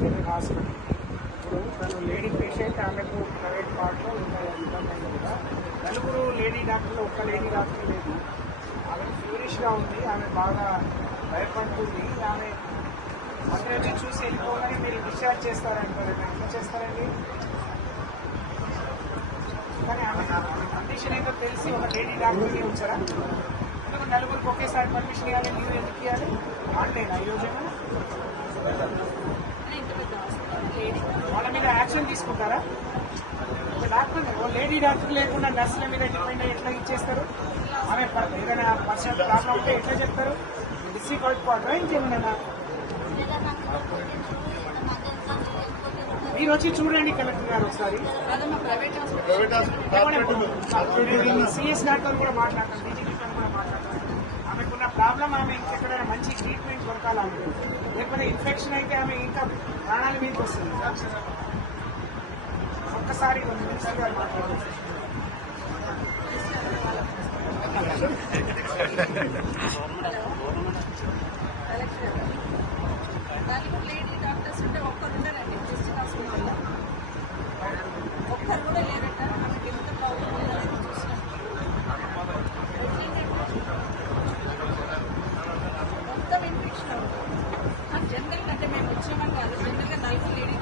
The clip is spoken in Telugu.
జనరల్ హాస్పిటల్ ఇప్పుడు తను లేడీ పేషెంట్ ఆమెకు ప్రైవేట్ పార్ట్లో ఉంటాయి కదా నలుగురు లేడీ డాక్టర్లు ఒక్క లేడీ డాక్టర్ లేదు. ఆమె ఫ్యూరిష్గా ఉంది ఆమె బాగా భయపడుతుంది. ఆమె అందరినీ చూసి వెళ్ళిపోగానే మీరు డిశ్చార్జ్ చేస్తారంటారు. ఎట్లా చేస్తారండి? కానీ ఆమె కండిషన్ ఏంటో తెలిసి ఒక లేడీ డాక్టర్ని ఉంచారా ఎందుకు నలుగురికి ఒకేసారి పర్మిషన్ ఇవ్వాలి? మీరు ఎందుకు ఇవ్వాలి? ఆన్లైన్ ఈ యోజన యాక్షన్ తీసుకుంటారా? ఒక డాక్టర్ ఓ లేడీ డాక్టర్ లేకుండా నర్సుల మీద డిపెండ్ అయ్యి ఎట్లా ఇచ్చేస్తారు? ఆమె ఏదైనా పర్సనల్ ప్రాబ్లం ఉంటే ఎట్లా చెప్తారు? డిస్ట్రిక్ట్ కొట్టుకోవడం ఇంకేమన్నా మీరు వచ్చి చూడండి కలెక్టర్ గారు ఒకసారి. సిఎస్ డాక్టర్ కూడా మాట్లాడతాం డీజీపీ కూడా మాట్లాడతాం ఆమెకున్న ప్రాబ్లం ఆమె ఇంకెక్కడైనా మంచి ట్రీట్మెంట్ దొరకాలి ఆమె లేకపోతే ఇన్ఫెక్షన్ అయితే ఆమె ఇంకా ప్రాణాల మీదకి వస్తుంది. ఒక్కసారి రెండు నిమిషాలు గారు మాట్లాడుతున్నారు లేడీ డాక్టర్స్ ఉంటే ఒక్కరున్నారండి జస్ట్ హాస్పిటల్లో ఒక్కరు కూడా లేరంట మనకి ఎంత ప్రాబ్లం ఉందని చూసినాం మొత్తం ఇన్ఫెక్షన్ అవుతుంది జనరల్ అంటే మేము వచ్చామని కాదు జనరల్గా నలుగురు లేడీ